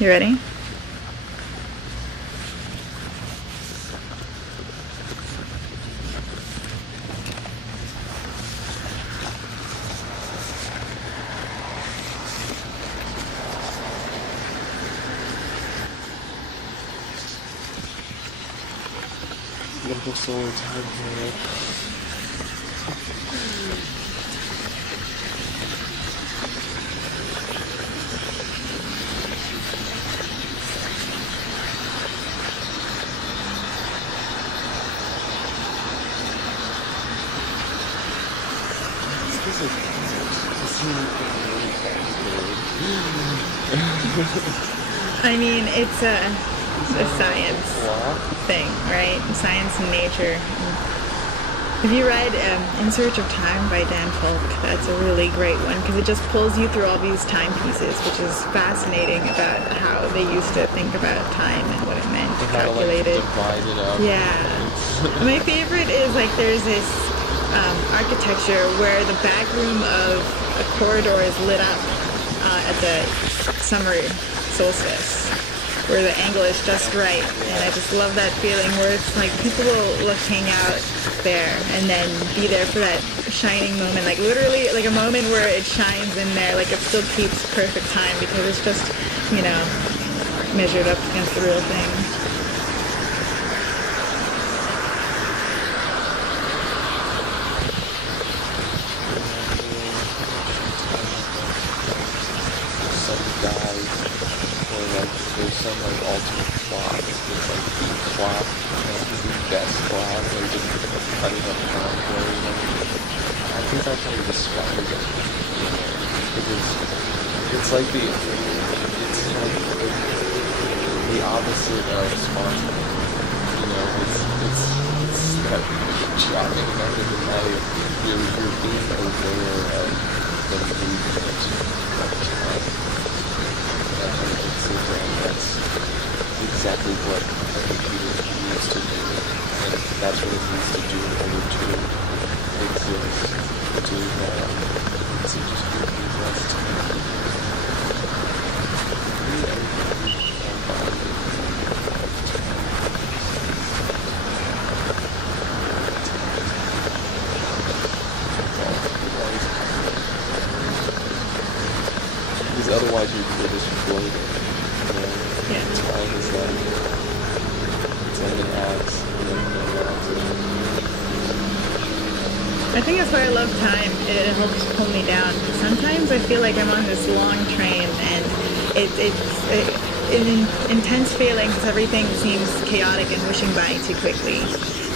You ready? Local solar time here. I mean, it's a science thing, right? Science and nature. If you read In Search of Time by Dan Folk, that's a really great one because it just pulls you through all these timepieces, which is fascinating about how they used to think about time and what it meant, calculated. Divide it up. Yeah. My favorite is like there's this architecture where the back room of a corridor is lit up at the summer solstice, where the angle is just right, and I just love that feeling where it's like people will hang out there and then be there for that shining moment, like literally like a moment where it shines in there, like it still keeps perfect time because it's just, you know, measured up against the real thing. There's some like ultimate plot, there's like the plot, the best plot, like just cutting up commentary and everything. I think that's how you describe it. Because it's like the opposite of SpongeBob. You know, it's that shocking method in that you're being aware of the movement of time. That's exactly what a computer needs to do, and that's what it needs to do in order to exist, to just be less time. Because otherwise you're just floating. Yeah. Time is like, it's like an axe, I think that's why I love time. It helps pull me down. Sometimes I feel like I'm on this long train and it's intense feeling because everything seems chaotic and wishing by too quickly.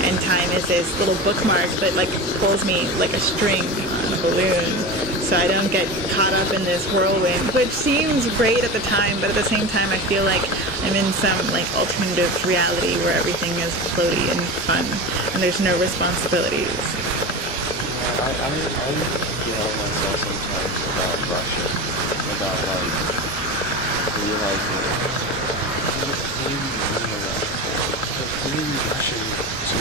And time is this little bookmark that like pulls me like a string on a balloon. So I don't get caught up in this whirlwind, which seems great at the time, but at the same time I feel like I'm in some like alternative reality where everything is floaty and fun and there's no responsibilities. I feel myself sometimes about Russia, about like realizing maybe rushing to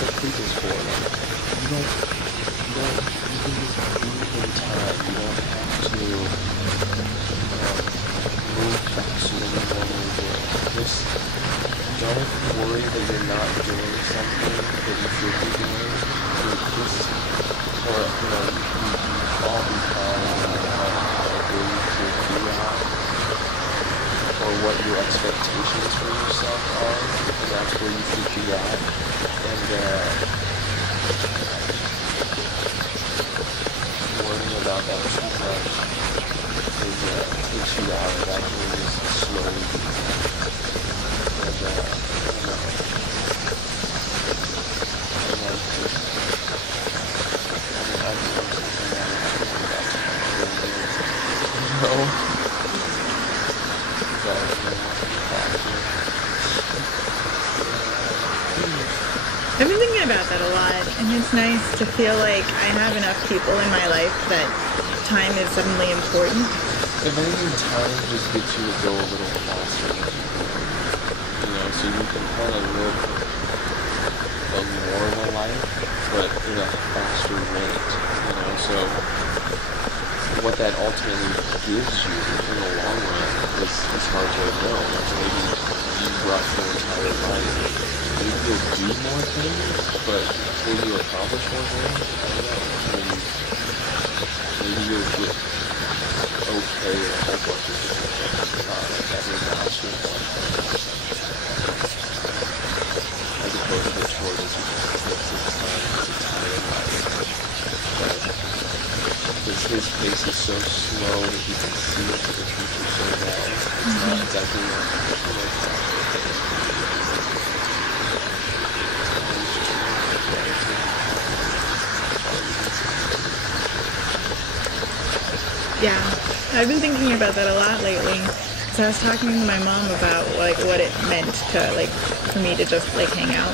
complete this for you can just move in time. You don't have to move faster than you normally do. Just don't worry that you're not doing something that you should be doing. Just, or, you fall behind how good you should be at, or what your expectations for yourself are, and that's where you should be at. And, worrying about that too much takes you out of actually just slowly I've been thinking about that a lot, and it's nice to feel like I have enough people in my life that time is suddenly important. If anything, time just gets you to go a little faster, so you can kind of live a more of a life, but in a faster rate, so what that ultimately gives you in the long run it's hard to know. Maybe you rough your entire life. Maybe you'll do more things, but will you accomplish more things? I don't know. Maybe you'll get okay in a whole bunch of different things that will last you one as opposed to a tortoise who just takes its entire life. Because his pace is so slow that he can see into the future so well. It's not exactly Yeah, I've been thinking about that a lot lately. So I was talking to my mom about like what it meant to like for me to just like hang out,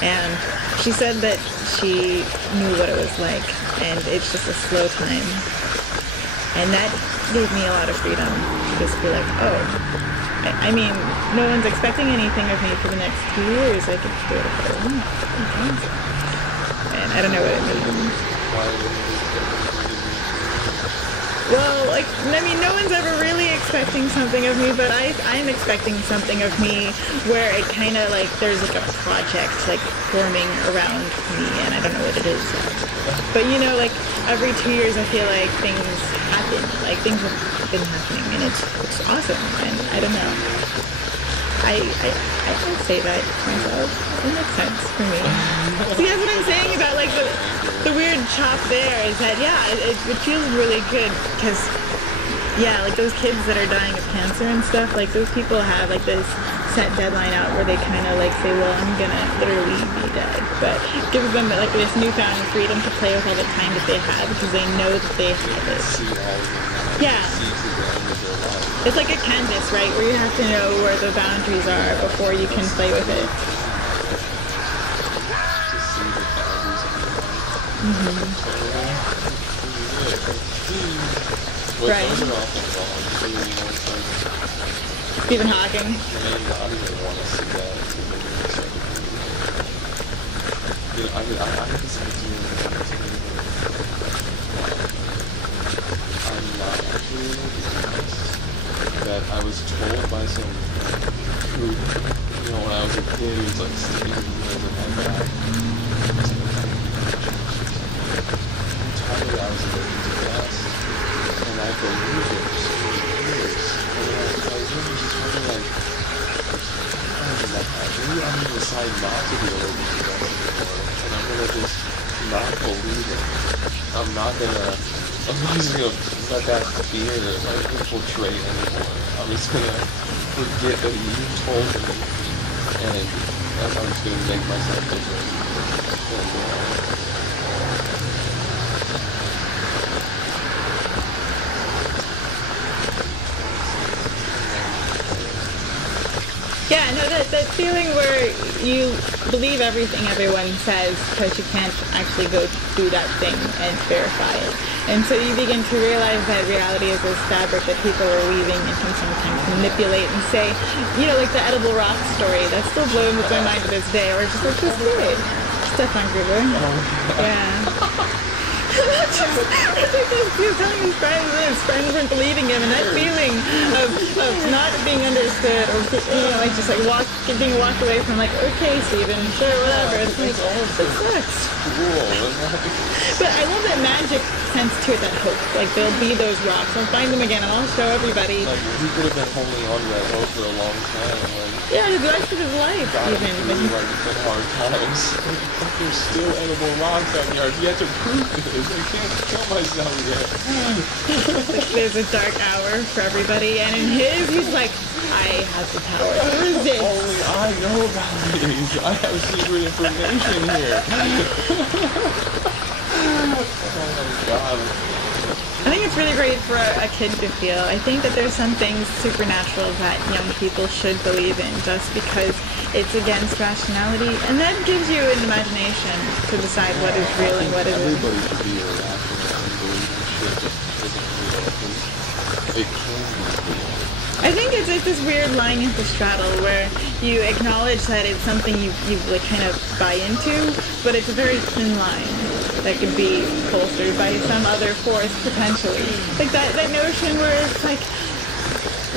and she said that she knew what it was like, and it's just a slow time, and that gave me a lot of freedom to just be like, oh, I mean, no one's expecting anything of me for the next 2 years. I could do whatever I want. And I don't know what it means. Well, like, I mean, no one's ever really expecting something of me, but I'm expecting something of me where it kind of, like, there's, like, a project, like, forming around me, and I don't know what it is yet. But, you know, like, every 2 years I feel like things happen. Like, things have been happening, and it's awesome, and I don't know. I can say that to myself. It makes sense for me. See, that's what I'm saying about, like, the weird chop there is that, yeah, it feels really good because, yeah, like those kids that are dying of cancer and stuff, like those people have like this set deadline out where they kind of like say, well, I'm gonna literally be dead, but it gives them like this newfound freedom to play with all the time that they have because they know that they have it. Yeah. It's like a canvas, right, where you have to know where the boundaries are before you can play with it. Right. Stephen Hawking. I'm not actually that I was told by some who, you know, when I was a kid, he was like sticking his nose in my back. Entirely, I was allergic to gas, and I believed it for years. And I was really just wondering, like, maybe I'm gonna decide not to be allergic to gas anymore, and I'm gonna just not believe it. I'm just gonna let that fear like infiltrate anymore. I'm just gonna forget that you told me, and I'm just gonna make myself different. Yeah, no, that feeling where you believe everything everyone says because you can't actually go do that thing and verify it. And so you begin to realize that reality is this fabric that people are weaving and can sometimes manipulate and say, you know, like the edible rock story, that's still blowing with my mind to this day, or just like this kid, Stefan Gruber. Yeah. He was telling his friends this, friends weren't believing him, and that feeling of not being understood, or, you know, like just like being walked away from, like, okay, Steven, sure, whatever. It's like, it sucks. But I love that magic sense to it, that hope. Like, there'll be those rocks. I'll find them again, and I'll show everybody. Like, he could have been holding on to that hope for a long time. Like, yeah, the rest of his life, even. But like, the hard times. There's still edible rocks out here. You have to prove this. I can't kill myself yet. There's a dark hour for everybody, and in his, he's like, I have the power to resist. Only I know about these. I have secret information here. Oh my god. I think it's really great for a kid to feel. I think that there's some things supernatural that young people should believe in just because it's against rationality, and that gives you an imagination to decide what is real and what isn't. Everybody should be irrational and believe in shit that isn't real. It can be real. I think it's like this weird line you have to straddle where you acknowledge that it's something you like kind of buy into, but it's a very thin line that could be bolstered by some other force potentially. Like that notion where it's like,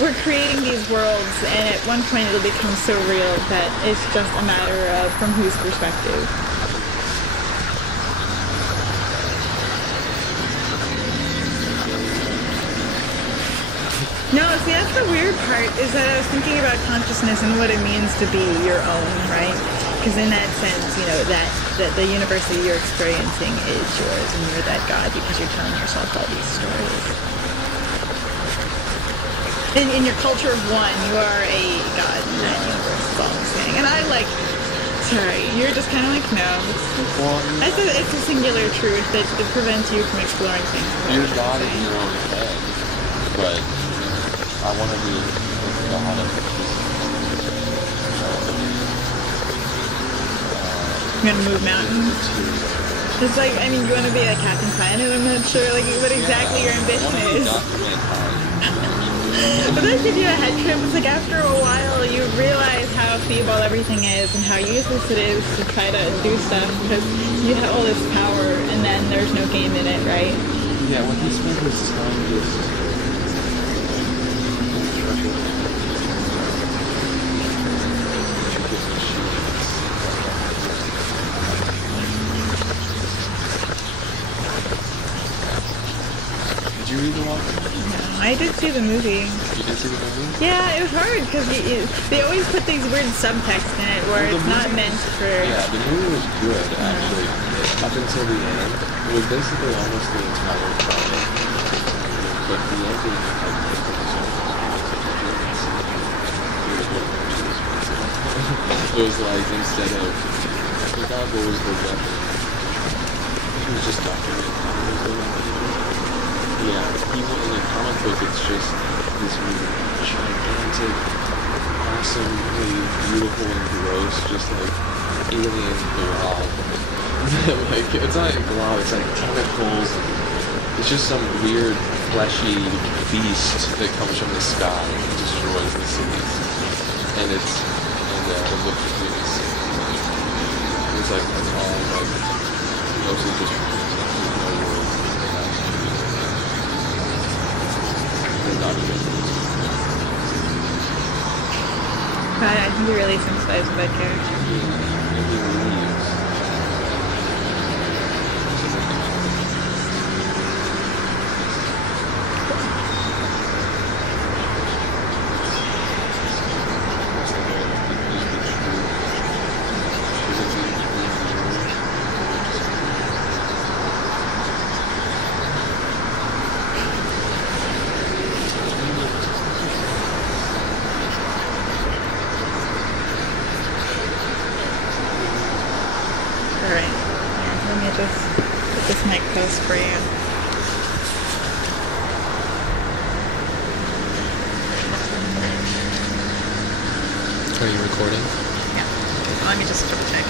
we're creating these worlds, and at one point it'll become so real that it's just a matter of from whose perspective. No, see, that's the weird part, is that I was thinking about consciousness and what it means to be your own, right? Because in that sense, you know, that the universe that you're experiencing is yours, and you're that God because you're telling yourself all these stories. In your culture of one, you are a God in that universe, is all I'm saying. And I like, sorry, you're just kind of like, no. It's a singular truth that prevents you from exploring things. You're God in your own head, but I want to be God of you want to move mountains? It's like, I mean, you want to be a Captain Planet? I'm not sure like what exactly your ambition is. But that gives you a head trip. It's like after a while you realize how feeble everything is and how useless it is to try to do stuff because you have all this power and then there's no game in it, right? Yeah, when he spent his time just Did you read the one? No, I did see the movie. You did see the movie? Yeah, it was hard because they always put these weird subtext in it where it's not meant for... Yeah, the movie was good, actually. Up until the end. It was basically almost the entire time. But the ending, I think, it was like, instead of... I forgot what was the weapon. It was just documented. Yeah, people in the comic book, it's just this gigantic, awesomely beautiful and gross, just like alien blob. Like, it's not a blob, it's like tentacles. It's just some weird, fleshy beast that comes from the sky and destroys the cities. And it looks really sick. It's like, it's all like, mostly just no words. God, I think he really sympathizes with that character. Alright, let me just put this mic close for you. Are you recording? Yeah. Let me just double check.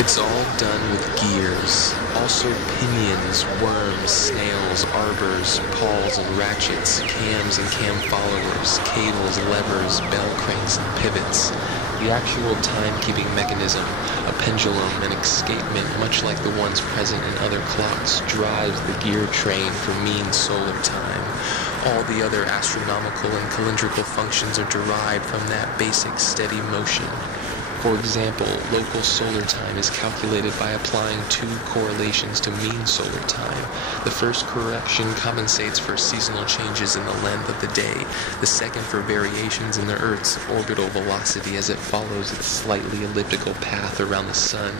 It's all done with gears, also pinions, worms, snails, arbors, pawls and ratchets, cams and cam followers, cables, levers, bell cranks and pivots. The actual time-keeping mechanism, a pendulum, an escapement much like the ones present in other clocks, drives the gear train for mean solar time. All the other astronomical and calendrical functions are derived from that basic steady motion. For example, local solar time is calculated by applying two correlations to mean solar time. The first correction compensates for seasonal changes in the length of the day, the second for variations in the Earth's orbital velocity as it follows its slightly elliptical path around the Sun.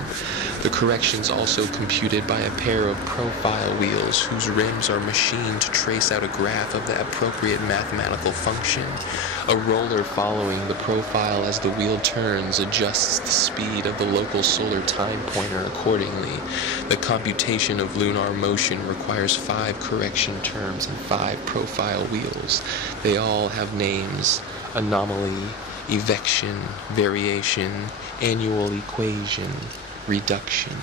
The corrections also computed by a pair of profile wheels whose rims are machined to trace out a graph of the appropriate mathematical function. A roller following the profile as the wheel turns adjusts the speed of the local solar time pointer accordingly. The computation of lunar motion requires 5 correction terms and 5 profile wheels. They all have names: anomaly, evection, variation, annual equation, reduction.